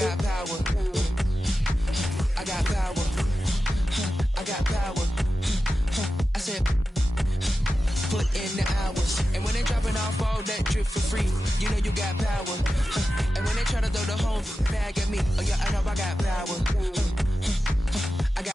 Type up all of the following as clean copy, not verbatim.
got power. I got power. I got power. I said, put in the hours. And when they dropping off all that drip for free, you know you got power. And when they try to throw the whole bag at me, oh yeah, I know I got power. I got.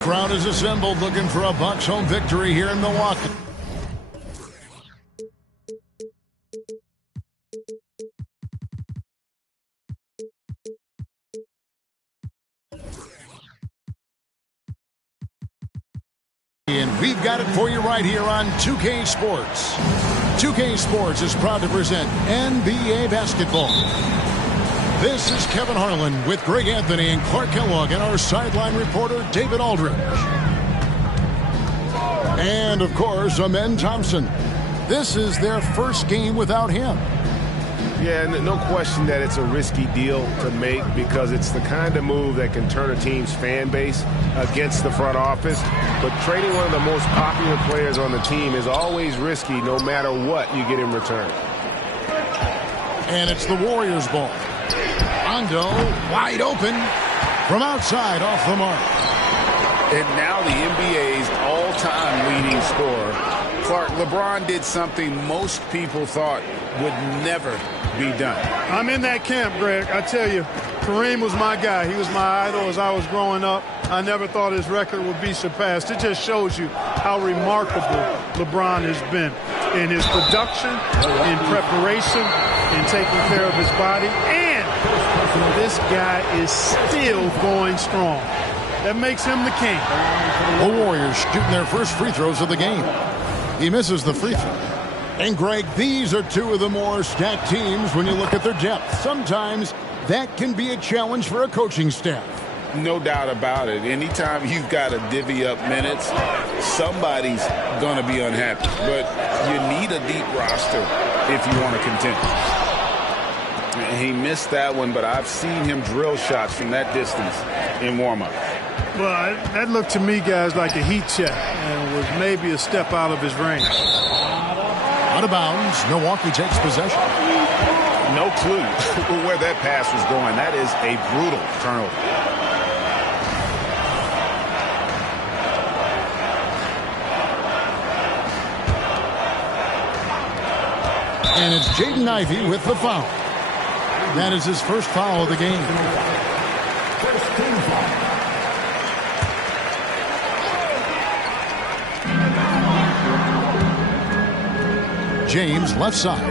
Crowd is assembled looking for a Bucks home victory here in Milwaukee. And we've got it for you right here on 2K Sports. 2K Sports is proud to present NBA basketball. This is Kevin Harlan with Greg Anthony and Clark Kellogg and our sideline reporter, David Aldridge. And, of course, Amen Thompson. This is their first game without him. Yeah, no question that it's a risky deal to make because it's the kind of move that can turn a team's fan base against the front office. But trading one of the most popular players on the team is always risky no matter what you get in return. And it's the Warriors' ball. Rondo wide open from outside off the mark. And now the NBA's all-time leading scorer. Clark, LeBron did something most people thought would never be done. I'm in that camp, Greg. I tell you, Kareem was my guy. He was my idol as I was growing up. I never thought his record would be surpassed. It just shows you how remarkable LeBron has been in his production, in preparation, in taking care of his body, and this guy is still going strong. That makes him the king. The Warriors shooting their first free throws of the game. He misses the free throw. And, Greg, these are two of the more stacked teams when you look at their depth. Sometimes that can be a challenge for a coaching staff. No doubt about it. Anytime you've got to divvy up minutes, somebody's going to be unhappy. But you need a deep roster if you want to contend. He missed that one, but I've seen him drill shots from that distance in warm-up. Well, that looked to me, guys, like a heat check and was maybe a step out of his range. Out of bounds, Milwaukee takes possession. No clue where that pass was going. That is a brutal turnover. And it's Jaden Ivey with the foul. That is his first foul of the game. James left side.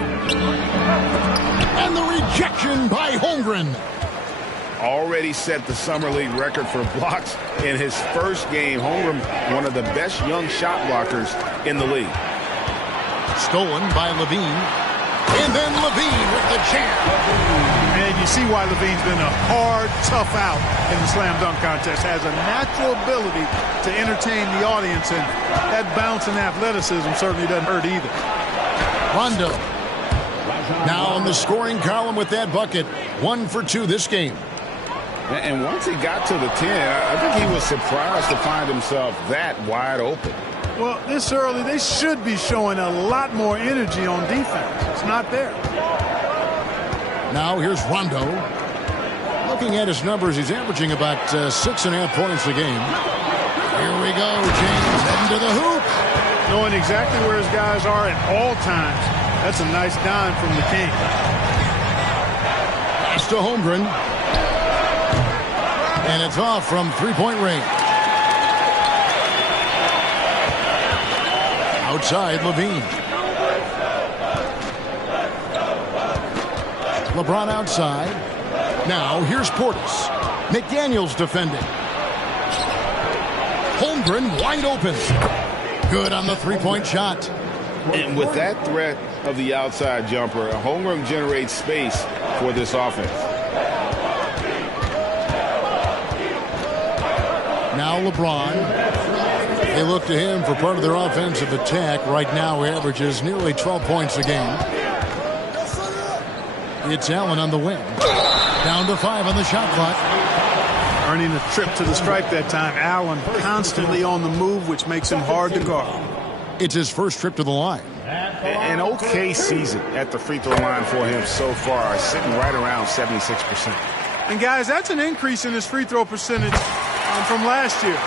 And the rejection by Holmgren. Already set the Summer League record for blocks in his first game. Holmgren, one of the best young shot blockers in the league. Stolen by Levine. And then LaVine with the jam. And you see why LaVine's been a hard, tough out in the slam dunk contest. Has a natural ability to entertain the audience, and that bounce and athleticism certainly doesn't hurt either. Rondo now in the scoring column with that bucket. 1 for 2 this game. And once he got to the 10, I think he was surprised to find himself that wide open. Well, this early, they should be showing a lot more energy on defense. It's not there. Now here's Rondo. Looking at his numbers, he's averaging about 6.5 points a game. Here we go, James heading to the hoop. Knowing exactly where his guys are at all times. That's a nice dime from the King. Pass to Holmgren. And it's off from three-point range. Outside, LaVine. LeBron outside. Now here's Portis. McDaniels defending. Holmgren wide open. Good on the three-point shot. And with that threat of the outside jumper, Holmgren generates space for this offense. Now LeBron. They look to him for part of their offensive attack. Right now he averages nearly 12 points a game. It's Allen on the wing. Down to 5 on the shot clock. Earning a trip to the stripe that time. Allen constantly on the move, which makes him hard to guard. It's his first trip to the line. An okay season at the free throw line for him so far, sitting right around 76%. And guys, that's an increase in his free throw percentage from last year.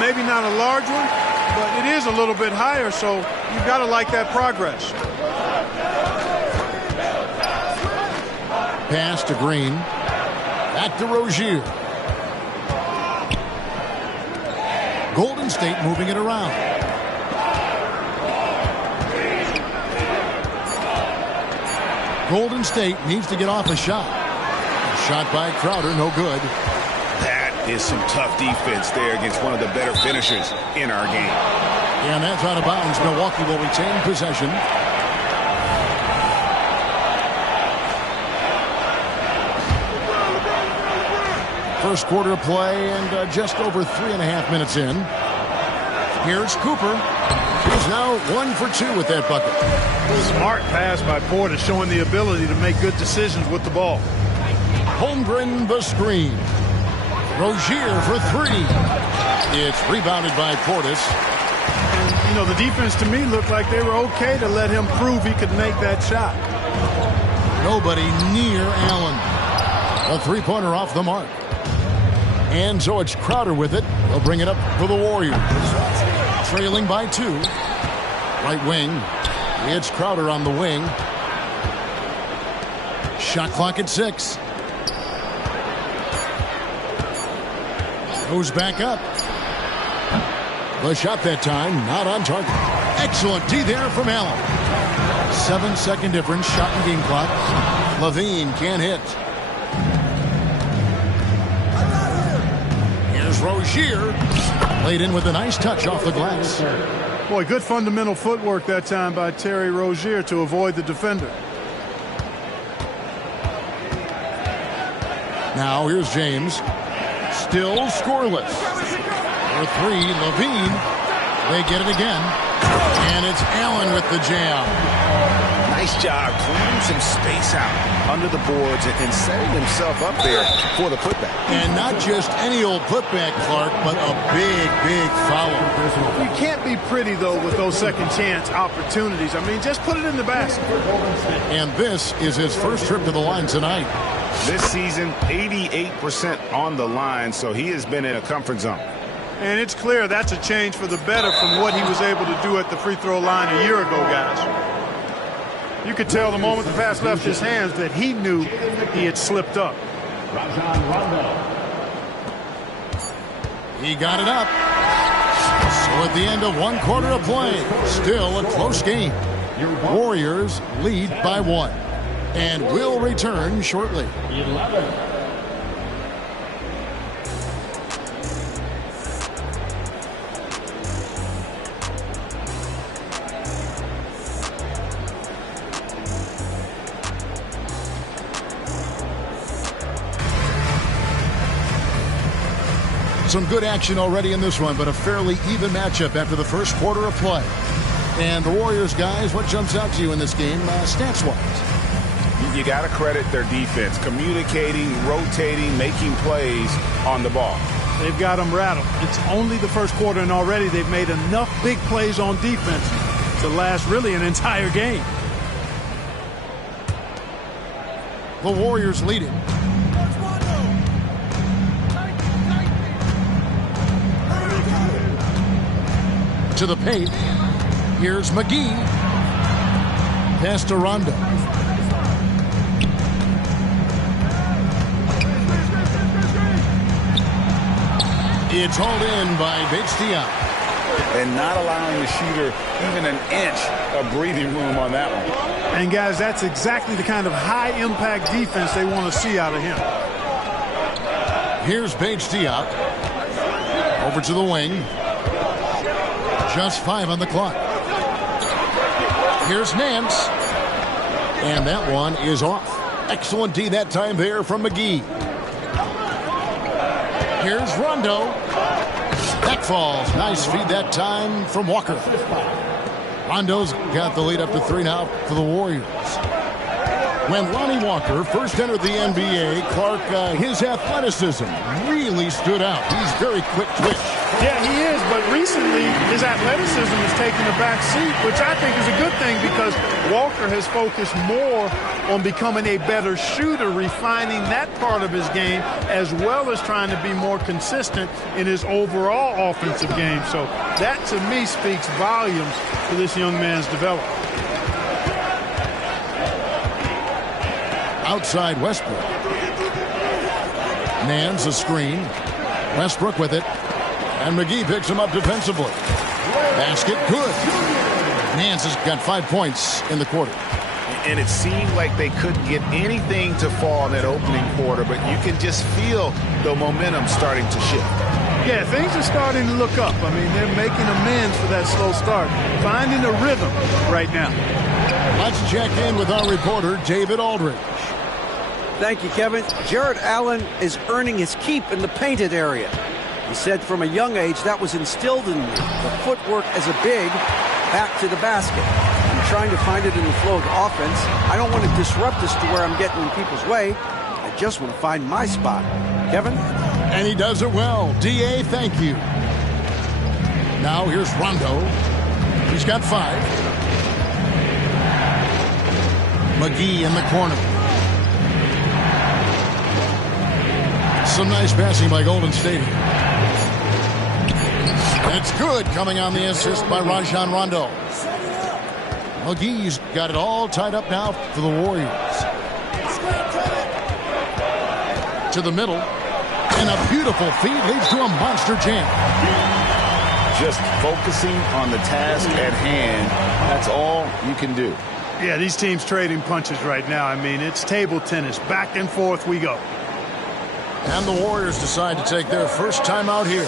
Maybe not a large one, but it is a little bit higher, so you've got to like that progress. Pass to Green. Back to Rozier. Golden State moving it around. Golden State needs to get off a shot. Shot by Crowder, no good. That is some tough defense there against one of the better finishers in our game. And that's out of bounds. Milwaukee will retain possession. First quarter of play and just over 3.5 minutes in. Here's Cooper. He's now 1 for 2 with that bucket. Smart pass by Portis, showing the ability to make good decisions with the ball. Holmgren the screen. Rozier for 3. It's rebounded by Portis. And, you know, the defense to me looked like they were okay to let him prove he could make that shot. Nobody near Allen. A three-pointer off the mark. And so it's Crowder with it. They'll bring it up for the Warriors. Trailing by 2. Right wing. It's Crowder on the wing. Shot clock at 6. Goes back up. The shot that time, not on target. Excellent D there from Allen. 7-second difference, shot and game clock. LaVine can't hit. Here's Rozier. Played in with a nice touch off the glass. Boy, good fundamental footwork that time by Terry Rozier to avoid the defender. Now here's James. Still scoreless. For 3, LaVine. They get it again. And it's Allen with the jam. Nice job clearing some space out under the boards and setting himself up there for the putback. And not just any old putback, Clark, but a big, big foul. You can't be pretty, though, with those second chance opportunities. I mean, just put it in the basket. And this is his first trip to the line tonight. This season, 88% on the line, so he has been in a comfort zone. And it's clear that's a change for the better from what he was able to do at the free throw line a year ago, guys. You could tell the moment the pass left his hands that he knew he had slipped up. He got it up. So at the end of 1 quarter of play, still a close game. Warriors lead by 1. And will return shortly. 11. Some good action already in this one, but a fairly even matchup after the first quarter of play. And the Warriors, guys, what jumps out to you in this game stats-wise? You got to credit their defense, communicating, rotating, making plays on the ball. They've got them rattled. It's only the first quarter, and already they've made enough big plays on defense to last really an entire game. The Warriors leading. To the paint. Here's McGee. Pass to Rondo. It's hauled in by Bates-Diop. And not allowing the shooter even an inch of breathing room on that one. And, guys, that's exactly the kind of high-impact defense they want to see out of him. Here's Bates-Diop. Over to the wing. Just 5 on the clock. Here's Nance. And that one is off. Excellent D that time there from McGee. Here's Rondo. That falls. Nice feed that time from Walker. Rondo's got the lead up to 3 now for the Warriors. When Lonnie Walker first entered the NBA, Clark, his athleticism really stood out. He's very quick twitch. Yeah, he is, but recently his athleticism has taken a back seat, which I think is a good thing because Walker has focused more on becoming a better shooter, refining that part of his game, as well as trying to be more consistent in his overall offensive game. So that, to me, speaks volumes to this young man's development. Outside Westbrook. Nance a screen. Westbrook with it. And McGee picks him up defensively. Basket good. Nance has got 5 points in the quarter. And it seemed like they couldn't get anything to fall in that opening quarter, but you can just feel the momentum starting to shift. Yeah, things are starting to look up. I mean, they're making amends for that slow start. Finding a rhythm right now. Let's check in with our reporter, David Aldridge. Thank you, Kevin. Jarrett Allen is earning his keep in the painted area. He said from a young age that was instilled in me. The footwork as a big, back to the basket. I'm trying to find it in the flow of the offense. I don't want to disrupt this to where I'm getting in people's way. I just want to find my spot. Kevin? And he does it well. D.A., thank you. Now here's Rondo. He's got 5. McGee in the corner. Some nice passing by Golden State. That's good, coming on the assist by Rajon Rondo. McGee's got it all tied up now for the Warriors. To the middle. And a beautiful feed leads to a monster jam. Just focusing on the task at hand. That's all you can do. Yeah, these teams trading punches right now. I mean, it's table tennis. Back and forth we go. And the Warriors decide to take their first time out here.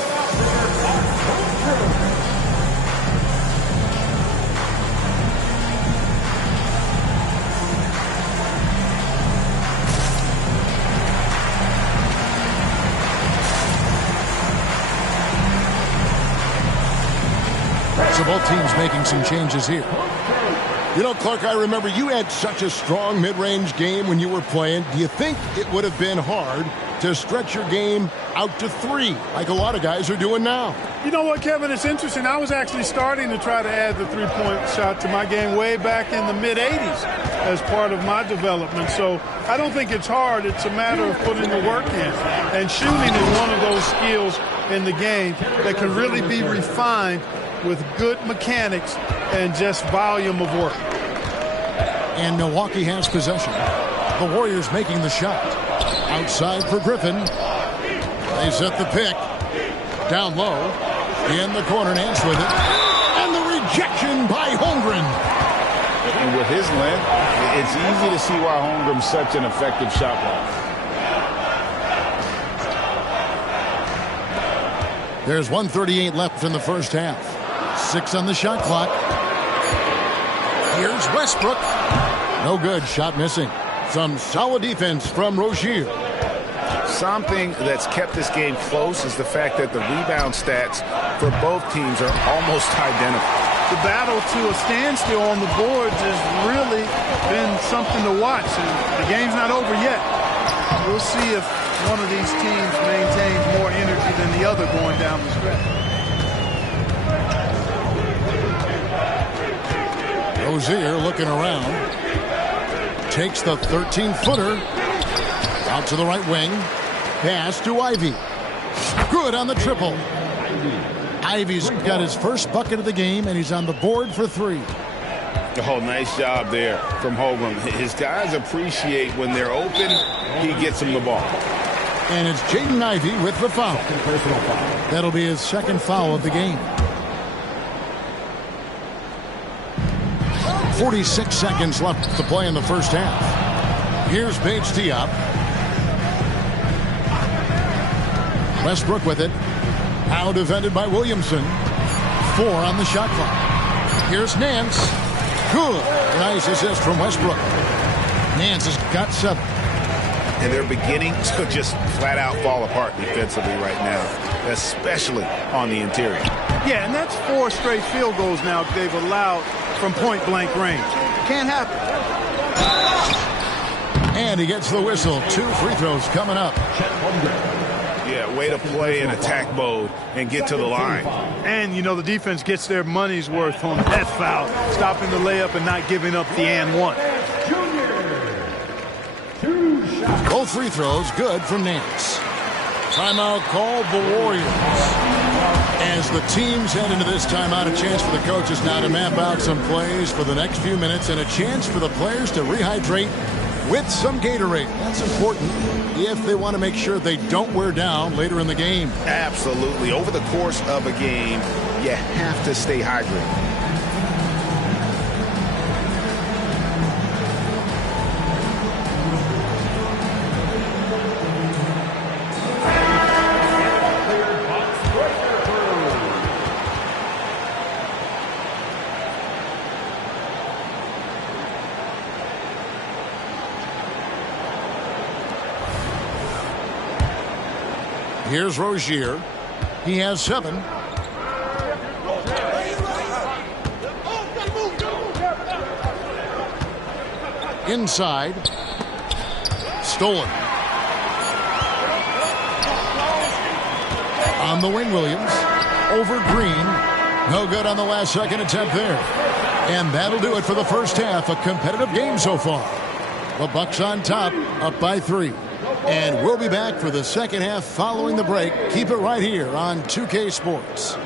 So both teams making some changes here. You know, Clark, I remember you had such a strong mid-range game when you were playing. Do you think it would have been hard to stretch your game out to 3 like a lot of guys are doing now? You know what, Kevin? It's interesting. I was actually starting to try to add the three-point shot to my game way back in the mid-'80s as part of my development. So I don't think it's hard. It's a matter of putting the work in. And shooting is one of those skills in the game that can really be refined with good mechanics and just volume of work. And Milwaukee has possession. The Warriors making the shot. Outside for Griffin. They set the pick. Down low. In the corner, Nance with it. And the rejection by Holmgren. And with his length, it's easy to see why Holmgren's such an effective shot blocker. There's 1:38 left in the first half. 6 on the shot clock. Here's Westbrook. No good. Shot missing. Some solid defense from Rozier. something that's kept this game close is the fact that the rebound stats for both teams are almost identical. The battle to a standstill on the boards has really been something to watch. And the game's not over yet. We'll see if one of these teams maintains more energy than the other going down the stretch. Rozier looking around. Takes the 13-footer. Out to the right wing. Pass to Ivey. Good on the triple. Ivey's got his first bucket of the game, and he's on the board for 3. Oh, nice job there from Holmgren. His guys appreciate when they're open, he gets them the ball. And it's Jaden Ivey with the foul. That'll be his second foul of the game. 46 seconds left to play in the first half. Here's Paige Diop. Westbrook with it. Now defended by Williamson. 4 on the shot clock. Here's Nance. Good. Nice assist from Westbrook. Nance has got 7. And they're beginning to just flat out fall apart defensively right now, especially on the interior. Yeah, and that's 4 straight field goals now they've allowed from point-blank range. Can't happen. And he gets the whistle. 2 free throws coming up. Yeah, way to play in attack mode and get to the line. And, you know, the defense gets their money's worth on that foul, stopping the layup and not giving up the and one. Both free throws good from Nance. Timeout called the Warriors. As the teams head into this timeout, a chance for the coaches now to map out some plays for the next few minutes and a chance for the players to rehydrate with some Gatorade. That's important if they want to make sure they don't wear down later in the game. Absolutely. Over the course of a game, you have to stay hydrated. Here's Rozier. He has 7. Inside. Stolen. On the wing, Williams. Over Green. No good on the last second attempt there. And that'll do it for the first half. A competitive game so far. The Bucks on top, up by 3. And we'll be back for the second half following the break. Keep it right here on 2K Sports.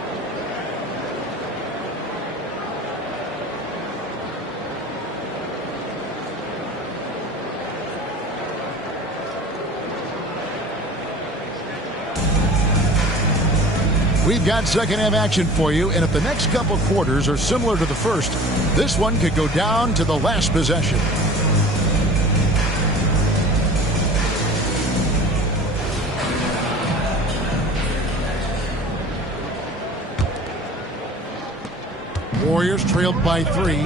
We've got second half action for you, and if the next couple quarters are similar to the first, this one could go down to the last possession. Warriors trailed by 3.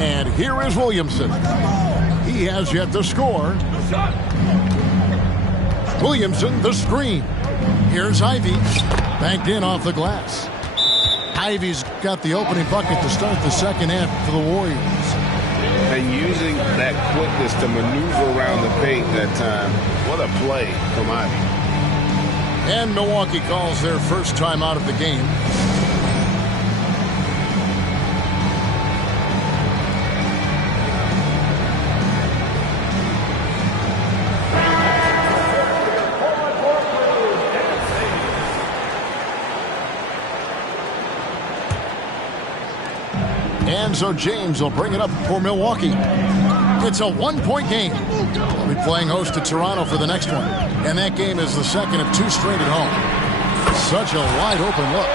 And here is Williamson. He has yet to score. Williamson, the screen. Here's Ivey. Banked in off the glass. Ivey's got the opening bucket to start the second half for the Warriors. And using that quickness to maneuver around the paint that time. What a play from Ivey. And Milwaukee calls their first time out of the game. And so James will bring it up for Milwaukee. It's a 1-point game. They'll be playing host to Toronto for the next one. And that game is the second of 2 straight at home. Such a wide open look.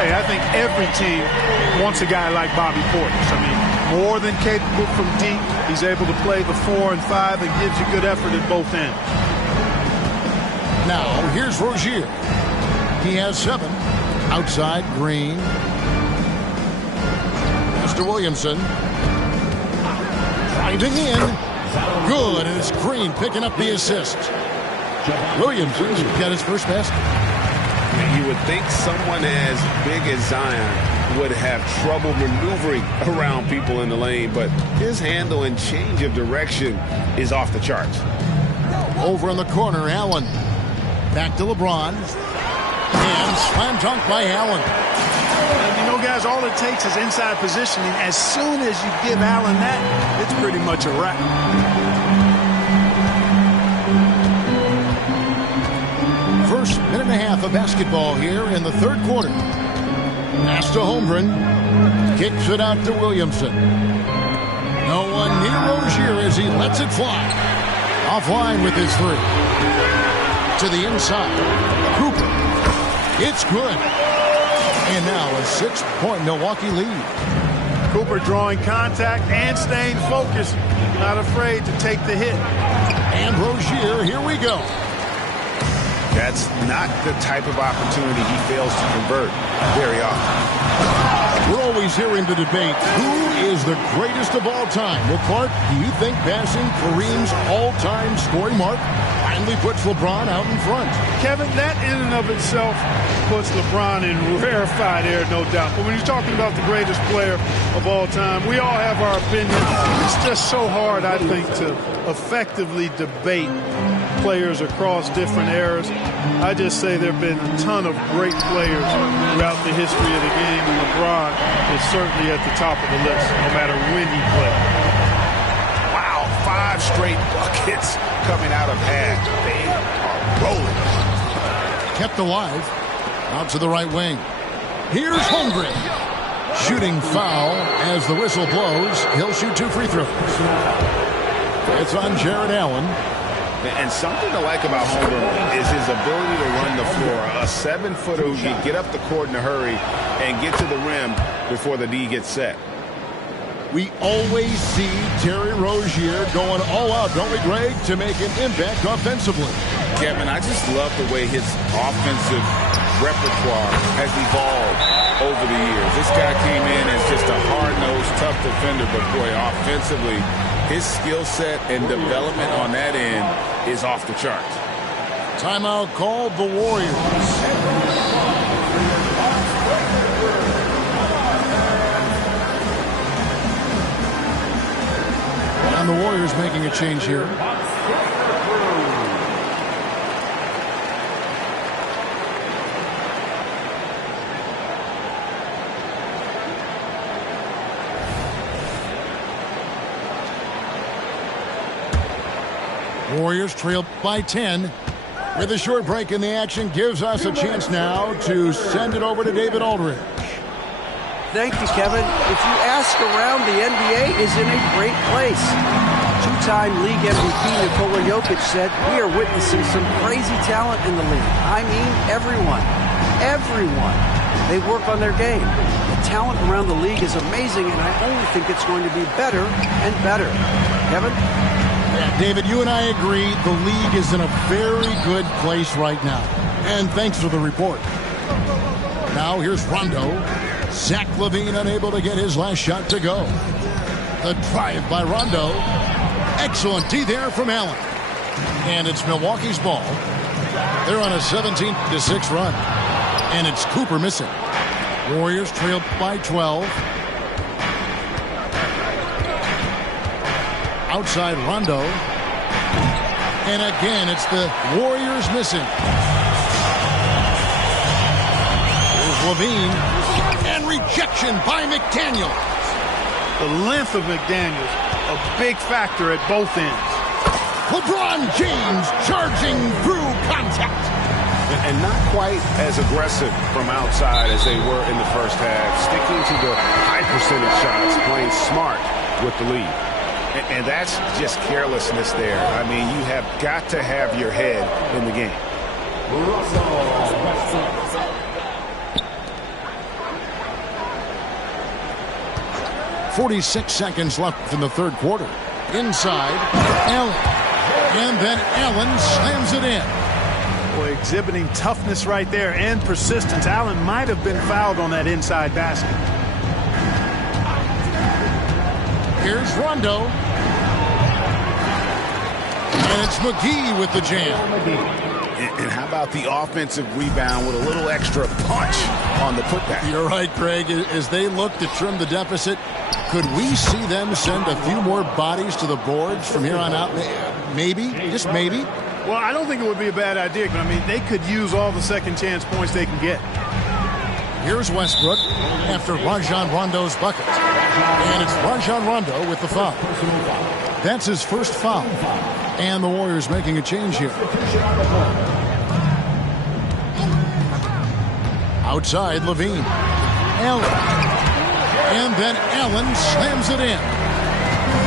Hey, I think every team wants a guy like Bobby Portis. I mean, more than capable from deep. He's able to play the 4 and 5 and gives you good effort at both ends. Now, here's Rozier. He has 7. Outside, Green. Mr. Williamson. Driving in. Good, and it's Green picking up the assist. Williamson's got his first basket. You would think someone as big as Zion would have trouble maneuvering around people in the lane, but his handle and change of direction is off the charts. Over in the corner, Allen. Back to LeBron. And slam dunk by Allen. And you know, guys, all it takes is inside positioning. As soon as you give Allen that, it's pretty much a wrap. First minute and a half of basketball here in the third quarter. Pass to Holmgren. Kicks it out to Williamson. No one near Rozier as he lets it fly. Offline with his three. To the inside. Cooper. It's good. And now a 6-point Milwaukee lead. Cooper drawing contact and staying focused. Not afraid to take the hit. And Rozier, here we go. That's not the type of opportunity he fails to convert very often. We're always hearing the debate, who is the greatest of all time? Well, Clark, do you think passing Kareem's all-time scoring mark finally puts LeBron out in front? Kevin, that in and of itself puts LeBron in rarefied air, no doubt. But when you're talking about the greatest player of all time, we all have our opinion. It's just so hard, I think, to effectively debate players across different eras. I just say there have been a ton of great players throughout the history of the game, and LeBron is certainly at the top of the list, no matter when he played. Wow, 5 straight buckets coming out of half. They are rolling. Kept alive. Out to the right wing. Here's Holmgren. Shooting foul as the whistle blows. He'll shoot 2 free throws. It's on Jared Allen. And something to like about Holmgren is his ability to run the floor. A 7-footer who can get up the court in a hurry and get to the rim before the D gets set. We always see Terry Rozier going all out, don't we, Greg, to make an impact offensively. Kevin, I just love the way his offensive repertoire has evolved over the years. This guy came in as just a hard-nosed, tough defender, but boy, offensively, his skill set and development on that end is off the charts. Timeout called the Warriors. And the Warriors making a change here. Warriors trail by 10. With a short break in the action, gives us a chance now to send it over to David Aldridge. Thank you, Kevin. If you ask around, the NBA is in a great place. Two-time league MVP Nikola Jokic said, "We are witnessing some crazy talent in the league." I mean, everyone. Everyone. They work on their game. The talent around the league is amazing, and I only think it's going to be better and better. Kevin? Yeah, David, you and I agree the league is in a very good place right now. And thanks for the report. Now here's Rondo. Zach LaVine unable to get his last shot to go. The drive by Rondo. Excellent D there from Allen. And it's Milwaukee's ball. They're on a 17-6 run. And it's Cooper missing. Warriors trail by 12. Outside Rondo. And again, it's the Warriors missing. Here's LaVine. And rejection by McDaniels. The length of McDaniels, a big factor at both ends. LeBron James charging through contact. And not quite as aggressive from outside as they were in the first half. Sticking to the high percentage shots, playing smart with the lead. And that's just carelessness there. I mean, you have got to have your head in the game. 46 seconds left in the third quarter. Inside, Allen. And then Allen slams it in. Boy, exhibiting toughness right there and persistence. Allen might have been fouled on that inside basket. Here's Rondo. And it's McGee with the jam. And how about the offensive rebound with a little extra punch on the putback? You're right, Greg. As they look to trim the deficit, could we see them send a few more bodies to the boards from here on out? Maybe, just maybe. Well, I don't think it would be a bad idea, but I mean, they could use all the second chance points they can get. Here's Westbrook after Rajon Rondo's bucket. And it's Rajon Rondo with the foul. That's his first foul. And the Warriors making a change here. Outside, Levine. Allen. And then Allen slams it in.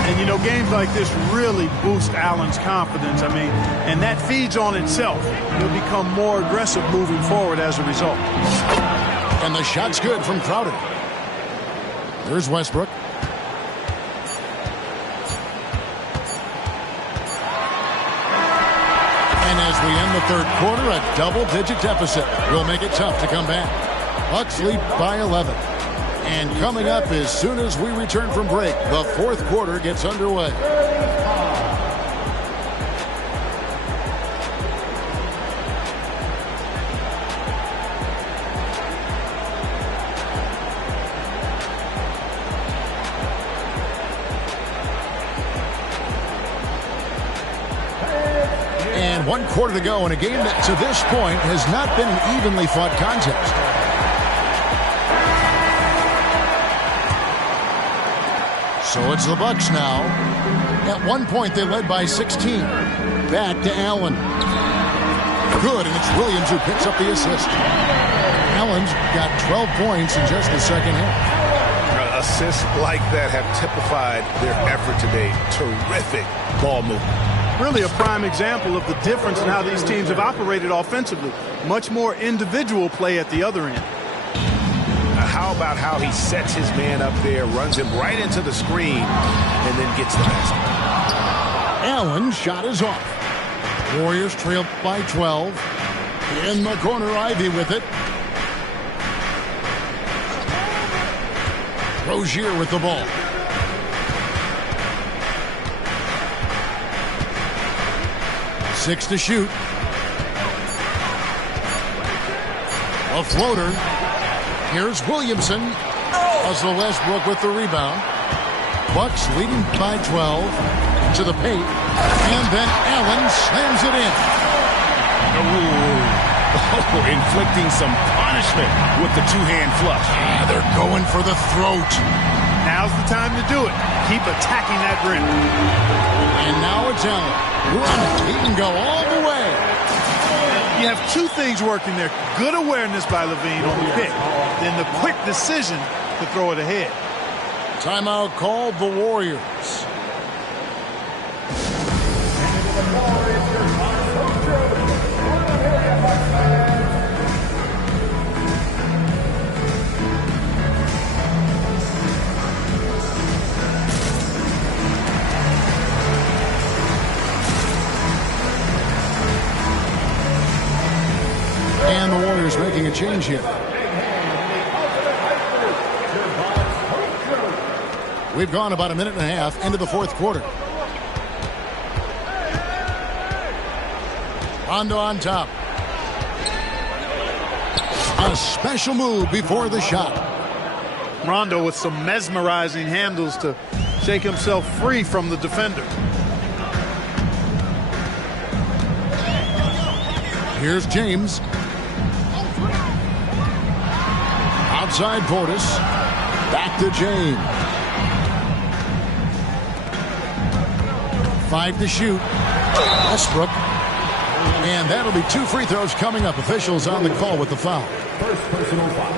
And, you know, games like this really boost Allen's confidence. I mean, and that feeds on itself. He'll become more aggressive moving forward as a result. And the shot's good from Crowder. There's Westbrook. And as we end the third quarter, a double-digit deficit will make it tough to come back. Bucks lead by 11. And coming up as soon as we return from break, the fourth quarter gets underway. And 1 quarter to go in a game that to this point has not been an evenly fought contest. So it's the Bucks now. At one point, they led by 16. Back to Allen. Good, and it's Williams who picks up the assist. Allen's got 12 points in just the second half. Assists like that have typified their effort today. Terrific ball movement. Really a prime example of the difference in how these teams have operated offensively. Much more individual play at the other end. How about how he sets his man up there, runs him right into the screen, and then gets the basket. Allen's shot is off. Warriors trail by 12. In the corner, Ivy with it. Rozier with the ball. Six to shoot. A floater. Here's Williamson. Russell Westbrook with the rebound. Bucks leading by 12 to the paint. And then Allen slams it in. Inflicting some punishment with the two-hand flush. They're going for the throat. Now's the time to do it. Keep attacking that rim. And now it's Allen. Running. He can go all the way. You have two things working there. Good awareness by Levine on the pick. Then the quick decision to throw it ahead. Timeout called the Warriors. And the Warriors making a change here. We've gone about a minute and a half into the fourth quarter. Rondo on top. A special move before the shot. Rondo with some mesmerizing handles to shake himself free from the defender. Here's James. Outside Portis. Back to James. 5 to shoot. Westbrook. And that'll be 2 free throws coming up. Officials on the call with the foul. First personal foul.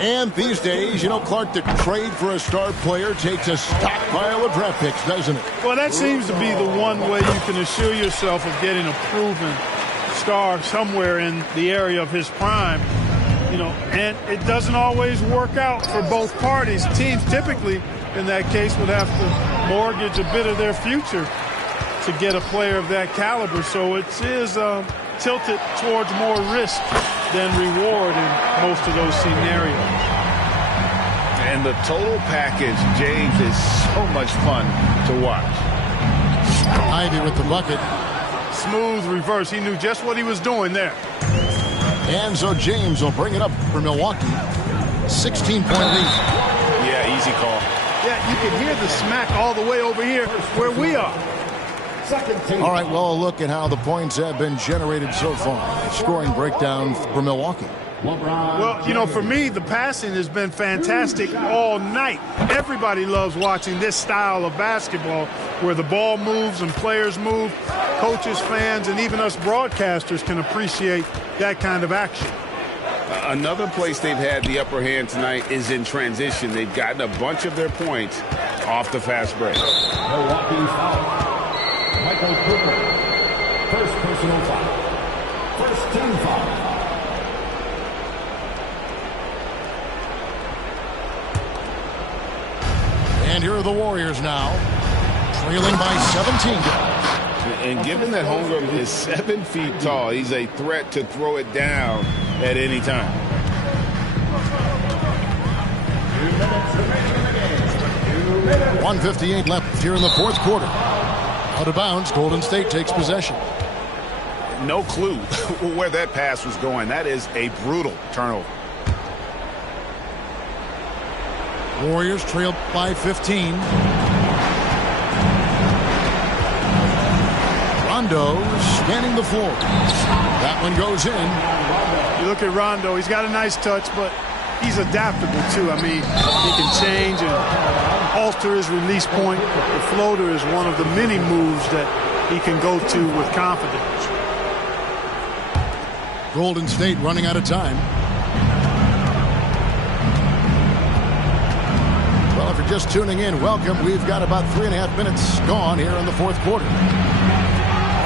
And these days, you know, Clark, the trade for a star player takes a stockpile of draft picks, doesn't it? Well, that seems to be the one way you can assure yourself of getting a proven star somewhere in the area of his prime. You know, and it doesn't always work out for both parties. Teams typically, in that case, would have to mortgage a bit of their future to get a player of that caliber. So it is tilted towards more risk than reward in most of those scenarios. And the total package, James, is so much fun to watch. Ivy with the bucket. Smooth reverse. He knew just what he was doing there. And so James will bring it up for Milwaukee. 16-point lead. Yeah, easy call. Yeah, you can hear the smack all the way over here where we are. All right, well, a look at how the points have been generated so far. Scoring breakdown for Milwaukee. Well, you know, for me, the passing has been fantastic all night. Everybody loves watching this style of basketball where the ball moves and players move. Coaches, fans, and even us broadcasters can appreciate that kind of action. Another place they've had the upper hand tonight is in transition. They've gotten a bunch of their points off the fast break. Milwaukee foul. Michael Cooper. First personal foul. First team foul. And here are the Warriors now, trailing by 17. And given that Holmgren is 7 feet tall, he's a threat to throw it down at any time. 1:58 left here in the fourth quarter. Out of bounds, Golden State takes possession. No clue where that pass was going. That is a brutal turnover. Warriors trail by 15. Rondo scanning the floor. That one goes in. You look at Rondo, he's got a nice touch, but he's adaptable too. I mean, he can change and alter his release point. The floater is one of the many moves that he can go to with confidence. Golden State running out of time. Well, if you're just tuning in, welcome. We've got about 3.5 minutes gone here in the fourth quarter.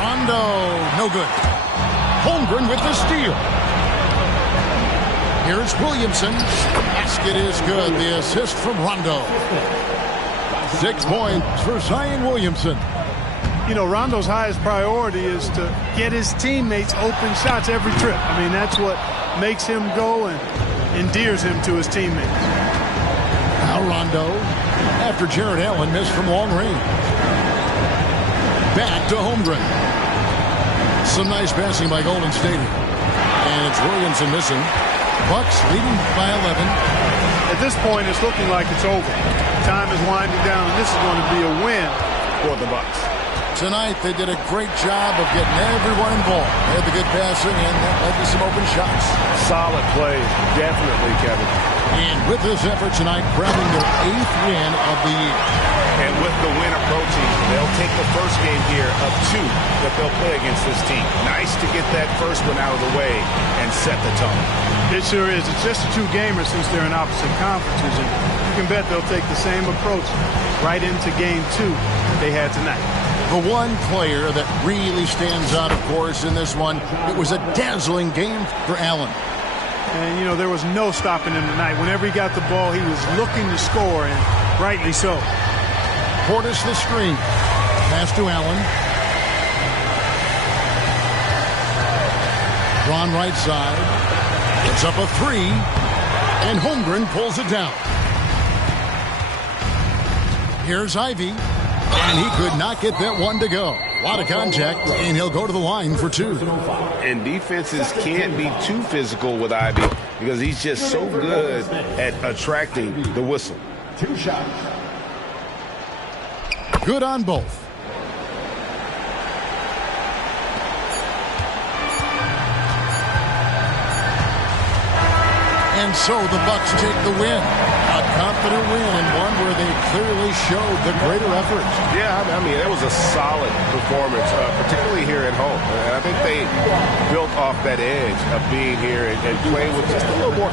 Rondo, no good. Holmgren with the steal. Here's Williamson. Basket is good. The assist from Rondo. 6 points for Zion Williamson. You know, Rondo's highest priority is to get his teammates open shots every trip. I mean, that's what makes him go and endears him to his teammates. Now Rondo, after Jared Allen missed from long range. Back to Holmgren. Some nice passing by Golden State. And it's Williamson missing. Bucks leading by 11. At this point, it's looking like it's over. Time is winding down, and this is going to be a win for the Bucks. Tonight, they did a great job of getting everyone involved. They had the good passing, and that led to some open shots. Solid play, definitely, Kevin. And with this effort tonight, grabbing their 8th win of the year. And with the win approaching, they'll take the first game here of 2 that they'll play against this team. Nice to get that first one out of the way and set the tone. It sure is. It's just a 2-gamer since they're in opposite conferences, and you can bet they'll take the same approach right into game 2 they had tonight. The one player that really stands out, of course, in this one, it was a dazzling game for Allen. And, you know, there was no stopping him tonight. Whenever he got the ball, he was looking to score, and rightly so. Portis the screen. Pass to Allen. Drawn right side. It's up a 3. And Holmgren pulls it down. Here's Ivy. And he could not get that one to go. A lot of contact, and he'll go to the line for 2. And defenses can't be too physical with Ivy because he's just so good at attracting the whistle. 2 shots. Good on both. And so the Bucks take the win. A confident win, and one where they clearly showed the greater effort. Yeah, I mean, that was a solid performance, particularly here at home. And I think they built off that edge of being here and playing with just a little more